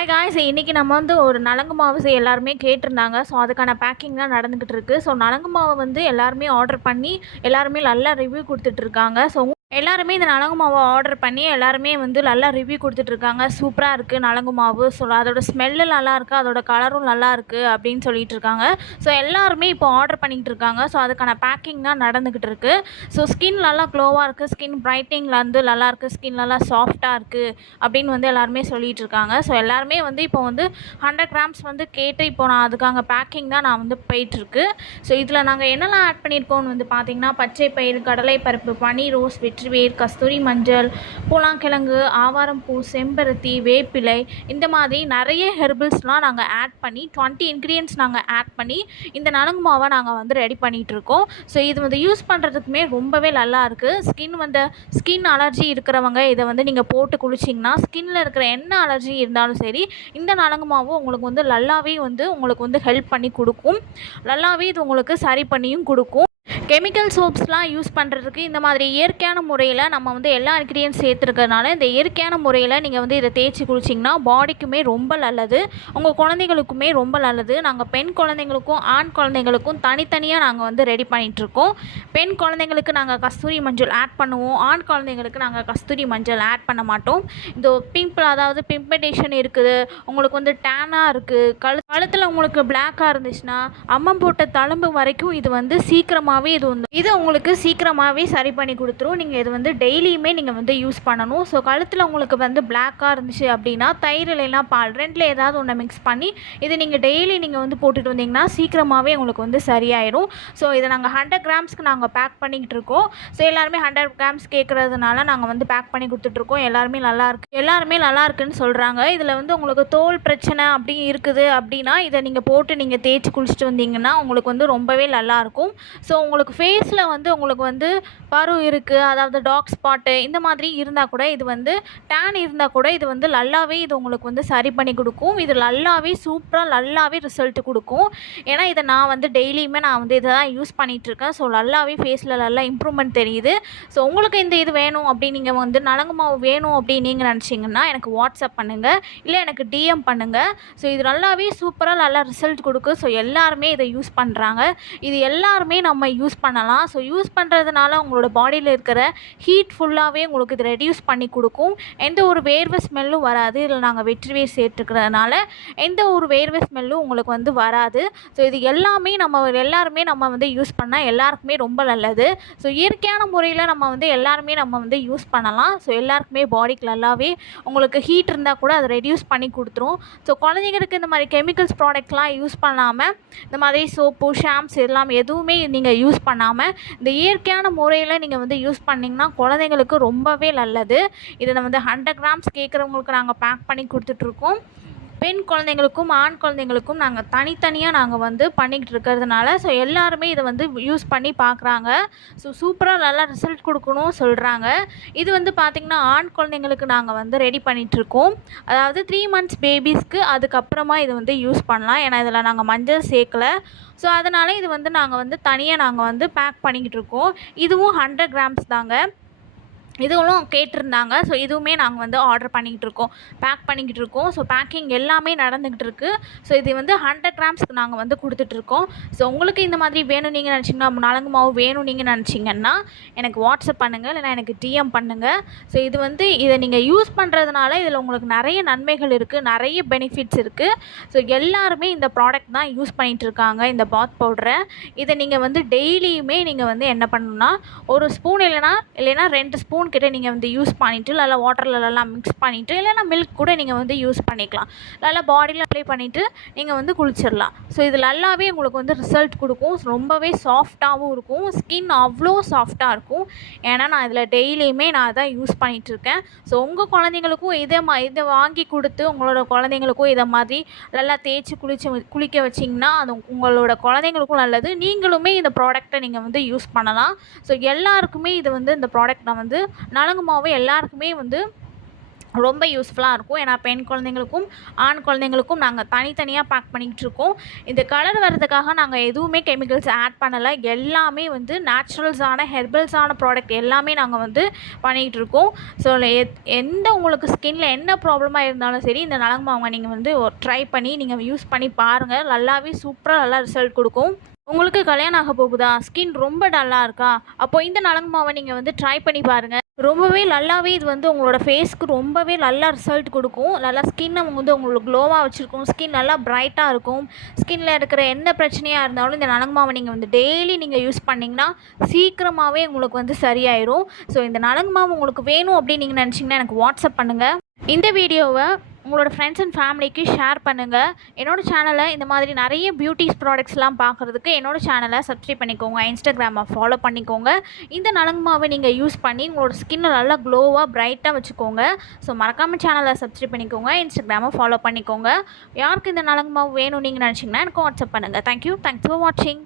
Hi guys, இன்றைக்கி நம்ம வந்து ஒரு நலங்கு மாவு எல்லாருமே கேட்டிருந்தாங்க. ஸோ அதுக்கான பேக்கிங் தான் நடந்துக்கிட்டு இருக்குது. ஸோ நலங்கு மாவை வந்து எல்லாருமே ஆர்டர் பண்ணி எல்லாருமே நல்லா ரிவ்யூ கொடுத்துட்ருக்காங்க. ஸோ எல்லாருமே இந்த நலங்கு மாவை ஆர்டர் பண்ணி எல்லாருமே வந்து நல்லா ரிவ்யூ கொடுத்துட்ருக்காங்க. சூப்பராக இருக்குது நலங்கு மாவு, ஸோ அதோட ஸ்மெல்லு நல்லாயிருக்கு, அதோட கலரும் நல்லாயிருக்கு அப்படின்னு சொல்லிட்டு இருக்காங்க. ஸோ எல்லாருமே இப்போ ஆர்டர் பண்ணிக்கிட்டு இருக்காங்க. ஸோ அதுக்கான பேக்கிங் தான் நடந்துக்கிட்டு இருக்குது. ஸோ ஸ்கின் நல்லா க்ளோவாக இருக்குது, ஸ்கின் பிரைட்டிங்கில் வந்து நல்லாயிருக்கு, ஸ்கின் நல்லா சாஃப்டாக இருக்குது அப்படின்னு வந்து எல்லாருமே சொல்லிகிட்டு இருக்காங்க. ஸோ எல்லாருமே வந்து இப்போ வந்து 100 கிராம்ஸ் வந்து கேட்டு இப்போ நான் அதுக்காக பேக்கிங் தான் நான் வந்து போயிட்டுருக்கு. ஸோ இதில் நாங்கள் என்னெல்லாம் ஆட் பண்ணியிருக்கோம்னு வந்து பார்த்திங்கன்னா, பச்சை பயிறு, கடலை பருப்பு, பனீர் ரோஸ், வெற்றிவேர், கஸ்தூரி மஞ்சள், பூலாங்கிழங்கு, ஆவாரம்பூ, செம்பருத்தி, வேப்பிலை, இந்த மாதிரி நிறைய ஹெர்பல்ஸ்லாம் நாங்கள் ஆட் பண்ணி 20 இன்க்ரீடியன்ட்ஸ் நாங்கள் ஆட் பண்ணி இந்த நலங்கு மாவை நாங்கள் வந்து ரெடி பண்ணிகிட்ருக்கோம். ஸோ இது வந்து யூஸ் பண்ணுறதுக்குமே ரொம்பவே நல்லா இருக்குது. ஸ்கின் அலர்ஜி இருக்கிறவங்க இதை வந்து நீங்கள் போட்டு குளிச்சிங்கன்னா ஸ்கின்னில் இருக்கிற என்ன அலர்ஜி இருந்தாலும் சரி, இந்த நலங்கு மாவு உங்களுக்கு வந்து நல்லாவே வந்து உங்களுக்கு வந்து ஹெல்ப் பண்ணி கொடுக்கும். நல்லாவே இது உங்களுக்கு சரி பண்ணியும் கொடுக்கும். கெமிக்கல் சோப்ஸ்லாம் யூஸ் பண்ணுறதுக்கு இந்த மாதிரி இயற்கையான முறையில் நம்ம வந்து எல்லா இன்க்ரீடியன்ட்ஸ் சேர்த்துருக்கறனால இந்த இயற்கையான முறையில் நீங்கள் வந்து இதை தேய்ச்சி குளிச்சிங்கன்னா பாடிக்குமே ரொம்ப நல்லது, உங்கள் குழந்தைங்களுக்குமே ரொம்ப நல்லது. நாங்கள் பெண் குழந்தைங்களுக்கும் ஆண் குழந்தைங்களுக்கும் தனித்தனியாக நாங்கள் வந்து ரெடி பண்ணிகிட்ருக்கோம். பெண் குழந்தைங்களுக்கு நாங்கள் கஸ்தூரி மஞ்சள் ஆட் பண்ணுவோம், ஆண் குழந்தைங்களுக்கு நாங்கள் கஸ்தூரி மஞ்சள் ஆட் பண்ண மாட்டோம். இந்த பிம்பிள், அதாவது பிம்படேஷன் இருக்குது, உங்களுக்கு வந்து டேனாக இருக்குது, கழுத்தில் உங்களுக்கு பிளாக்காக இருந்துச்சுன்னா, அம்மம் போட்ட தழும்பு வரைக்கும் இது வந்து சீக்கிரமாகவே இது உங்களுக்கு சீக்கிரமாகவே சரி பண்ணி கொடுத்துரும். நீங்கள் இது வந்து டெய்லியுமே நீங்கள் வந்து யூஸ் பண்ணணும். ஸோ கழுத்தில் உங்களுக்கு வந்து பிளாக்காக இருந்துச்சு அப்படின்னா தயிர் இல்லைனா பால் ரெண்டில் ஏதாவது ஒன்று மிக்ஸ் பண்ணி இது நீங்கள் டெய்லி நீங்கள் வந்து போட்டுட்டு வந்தீங்கன்னா சீக்கிரமாகவே உங்களுக்கு வந்து சரியாயிடும். ஸோ இதை நாங்கள் 100 கிராம்ஸ்க்கு நாங்கள் பேக் பண்ணிக்கிட்டு இருக்கோம். ஸோ எல்லாருமே 100 கிராம்ஸ் கேட்குறதுனால நாங்கள் வந்து பேக் பண்ணி கொடுத்துட்ருக்கோம். எல்லாருமே நல்லா இருக்குன்னு சொல்கிறாங்க. இதில் வந்து உங்களுக்கு தோல் பிரச்சனை அப்படி இருக்குது அப்படின்னா இதை நீங்கள் போட்டு நீங்கள் தேய்ச்சி குளிச்சுட்டு வந்தீங்கன்னா உங்களுக்கு வந்து ரொம்பவே நல்லாயிருக்கும். ஸோ உங்களுக்கு ஃபேஸில் வந்து உங்களுக்கு வந்து பரு இருக்குது, அதாவது டார்க் ஸ்பாட்டு இந்த மாதிரி இருந்தால் கூட, இது வந்து டேன் இருந்தால் கூட இது வந்து நல்லாவே இது உங்களுக்கு வந்து சரி பண்ணி கொடுக்கும். இது நல்லாவே சூப்பராக நல்லாவே ரிசல்ட் கொடுக்கும். ஏன்னா இதை நான் வந்து டெய்லியுமே நான் வந்து இதை தான் யூஸ் பண்ணிகிட்ருக்கேன். ஸோ நல்லாவே ஃபேஸில் நல்லா இம்ப்ரூவ்மெண்ட் தெரியுது. ஸோ உங்களுக்கு இந்த இது வேணும் அப்படி நீங்கள் வந்து நலங்கு மாவு வேணும் அப்படின்னு நீங்கள் நினச்சிங்கன்னா எனக்கு வாட்ஸ்அப் பண்ணுங்கள், இல்லை எனக்கு டிஎம் பண்ணுங்கள். ஸோ இது நல்லாவே சூப்பராக நல்லா ரிசல்ட் கொடுக்கும். ஸோ எல்லாருமே இதை யூஸ் பண்ணுறாங்க. இது எல்லாருமே நம்ம யூஸ் பண்ணலாம். ஸோ யூஸ் பண்ணுறதுனால உங்களோட பாடியில் இருக்கிற ஹீட் ஃபுல்லாகவே உங்களுக்கு இது ரெடியூஸ் பண்ணி கொடுக்கும். எந்த ஒரு வேர்வை ஸ்மெல்லும் வராது. இதில் நாங்கள் வெற்றிவேர் சேர்த்துக்கிறதுனால எந்த ஒரு வேர்வை ஸ்மெல்லும் உங்களுக்கு வந்து வராது. ஸோ இது எல்லாருமே நம்ம வந்து யூஸ் பண்ணால் எல்லாருக்குமே ரொம்ப நல்லது. ஸோ இயற்கையான முறையில் நம்ம வந்து யூஸ் பண்ணலாம். ஸோ எல்லாருக்குமே பாடிக்கு நல்லாவே உங்களுக்கு ஹீட் இருந்தால் கூட அதை ரெடியூஸ் பண்ணி கொடுத்துரும். ஸோ குழந்தைங்களுக்கு இந்த மாதிரி கெமிக்கல்ஸ் ப்ராடக்ட்லாம் யூஸ் பண்ணாமல் இந்த மாதிரி சோப்பு, ஷாம்ப்ஸ் எல்லாம் எதுவுமே நீங்கள் யூஸ் பண்ணாமல் இந்த இயற்கையான முறையில் நீங்கள் வந்து யூஸ் பண்ணிங்கன்னா குழந்தைங்களுக்கு ரொம்பவே நல்லது. இதை வந்து 100 கிராம்ஸ் கேட்குறவங்களுக்கு நாங்கள் பேக் பண்ணி கொடுத்துட்ருக்கோம். பெண் குழந்தைங்களுக்கும் ஆண் குழந்தைங்களுக்கும் நாங்கள் தனித்தனியாக நாங்கள் வந்து பண்ணிக்கிட்டு இருக்கிறதுனால ஸோ எல்லாருமே இதை வந்து யூஸ் பண்ணி பார்க்குறாங்க. ஸோ சூப்பராக நல்லா ரிசல்ட் கொடுக்கணும் சொல்கிறாங்க. இது வந்து பார்த்திங்கன்னா ஆண் குழந்தைங்களுக்கு நாங்கள் வந்து ரெடி பண்ணிகிட்ருக்கோம். அதாவது 3 மந்த்ஸ் பேபிஸ்க்கு அதுக்கப்புறமா இது வந்து யூஸ் பண்ணலாம். ஏன்னா இதில் நாங்கள் மஞ்சள் சேர்க்கலை. ஸோ அதனால் இது வந்து நாங்கள் வந்து தனியாக நாங்கள் வந்து பேக் பண்ணிக்கிட்டு இருக்கோம். இதுவும் 100 கிராம்ஸ் தாங்க. இதுவும் கேட்டிருந்தாங்க. ஸோ இதுவுமே நாங்கள் வந்து ஆர்டர் பண்ணிக்கிட்டு இருக்கோம், பேக் பண்ணிக்கிட்டு இருக்கோம். ஸோ பேக்கிங் எல்லாமே நடந்துக்கிட்டு இருக்குது. ஸோ இது வந்து 100 கிராம்ஸ்க்கு நாங்கள் வந்து கொடுத்துட்ருக்கோம். ஸோ உங்களுக்கு இந்த மாதிரி வேணும் நீங்கள் நினச்சிங்கன்னா, நலங்கு மாவு வேணும் நீங்கள் நினச்சிங்கன்னா எனக்கு வாட்ஸ்அப் பண்ணுங்கள், இல்லைனா எனக்கு டிஎம் பண்ணுங்கள். ஸோ இது வந்து இதை நீங்கள் யூஸ் பண்ணுறதுனால இதில் உங்களுக்கு நிறைய நன்மைகள் இருக்குது, நிறைய பெனிஃபிட்ஸ் இருக்குது. ஸோ எல்லாருமே இந்த ப்ராடக்ட் தான் யூஸ் பண்ணிகிட்ருக்காங்க, இந்த பாத் பவுடரை. இதை நீங்கள் வந்து டெய்லியுமே நீங்கள் வந்து என்ன பண்ணணுன்னா, ஒரு ஸ்பூன் இல்லைனா 2 ஸ்பூன் கிட்ட நீங்கள் வந்து யூஸ் பண்ணிவிட்டு நல்லா வாட்டரில் நல்லா மிக்ஸ் பண்ணிவிட்டு, இல்லைனா மில்க் கூட நீங்கள் வந்து யூஸ் பண்ணிக்கலாம். நல்லா பாடியில் அப்ளை பண்ணிவிட்டு நீங்கள் வந்து குளிச்சிடலாம். ஸோ இது நல்லாவே உங்களுக்கு வந்து ரிசல்ட் கொடுக்கும். ரொம்பவே சாஃப்டாகவும் இருக்கும், ஸ்கின் அவ்வளோ சாஃப்டாக இருக்கும். ஏன்னா நான் இதில் டெய்லியுமே நான் தான் யூஸ் பண்ணிகிட்ருக்கேன். ஸோ உங்கள் குழந்தைங்களுக்கும் இதை வாங்கி கொடுத்து உங்களோட குழந்தைங்களுக்கும் இதை மாதிரி நல்லா தேய்ச்சி குளிக்க வச்சிங்கன்னா அது உங்களோட குழந்தைங்களுக்கும் நல்லது. நீங்களுமே இந்த ப்ராடக்டை நீங்கள் வந்து யூஸ் பண்ணலாம். ஸோ எல்லாருக்குமே இது வந்து இந்த ப்ராடக்ட் நான் வந்து நலங்கு மாவு எல்லாருக்குமே வந்து ரொம்ப யூஸ்ஃபுல்லாக இருக்கும். ஏன்னா பெண் குழந்தைங்களுக்கும், ஆண் குழந்தைங்களுக்கும் நாங்கள் தனித்தனியாக பேக் பண்ணிக்கிட்டுருக்கோம். இந்த கலர் வரதுக்காக நாங்கள் எதுவுமே கெமிக்கல்ஸ் ஆட் பண்ணலை. எல்லாமே வந்து நேச்சுரல்ஸான, ஹெர்பல்ஸான ப்ராடக்ட் எல்லாமே நாங்கள் வந்து பண்ணிக்கிட்டுருக்கோம். ஸோ எந்த உங்களுக்கு ஸ்கின்ல என்ன ப்ராப்ளமாக இருந்தாலும் சரி, இந்த நலங்கு மாவை நீங்கள் வந்து ட்ரை பண்ணி நீங்கள் யூஸ் பண்ணி பாருங்கள். நல்லாவே சூப்பராக நல்லா ரிசல்ட் கொடுக்கும். உங்களுக்கு கல்யாணம் ஆக போகுதா? ஸ்கின் ரொம்ப டல்லாக இருக்கா? அப்போ இந்த நலங்கு மாவை நீங்கள் வந்து ட்ரை பண்ணி பாருங்கள். ரொம்பவே நல்லாவே இது வந்து உங்களோட ஃபேஸ்க்கு ரொம்பவே நல்லா ரிசல்ட் கொடுக்கும். நல்லா ஸ்கின்னை வந்து உங்களுக்கு க்ளோவாக வச்சுருக்கும். ஸ்கின் நல்லா பிரைட்டாக இருக்கும். ஸ்கின்னில் இருக்கிற எந்த பிரச்சனையாக இருந்தாலும் இந்த நலங்கு மாவை நீங்கள் வந்து டெய்லி நீங்கள் யூஸ் பண்ணிங்கன்னா சீக்கிரமாகவே உங்களுக்கு வந்து சரியாயிடும். ஸோ இந்த நலங்கு மாவு உங்களுக்கு வேணும் அப்படின்னு நீங்கள் நினச்சிங்கன்னா எனக்கு வாட்ஸ்அப் பண்ணுங்கள். இந்த வீடியோவை உங்களோட ஃப்ரெண்ட்ஸ் அண்ட் ஃபேமிலிக்கு ஷேர் பண்ணுங்கள். என்னோடய சேனலை இந்த மாதிரி நிறைய பியூட்டிஸ் ப்ராடக்ட்ஸ்லாம் பார்க்குறதுக்கு என்னோடய சேனலை சப்ஸ்கிரைப் பண்ணிக்கோங்க. இன்ஸ்டாகிராமை ஃபாலோ பண்ணிக்கோங்க. இந்த நலங்கு மாவை நீங்கள் யூஸ் பண்ணி உங்களோட ஸ்கின்னை நல்லா க்ளோவாக பிரைட்டாக வச்சுக்கோங்க. ஸோ மறக்காமல் சேனலை சப்ஸ்கிரைப் பண்ணிக்கோங்க. இன்ஸ்டாகிராமை ஃபாலோ பண்ணிக்கோங்க. யாருக்கு இந்த நலங்கு மாவு வேணும் நீங்கள் நினச்சிங்கன்னா எனக்கு வாட்ஸ்அப் பண்ணுங்கள். தேங்க்யூ. தேங்க்ஸ் ஃபார் வாட்சிங்.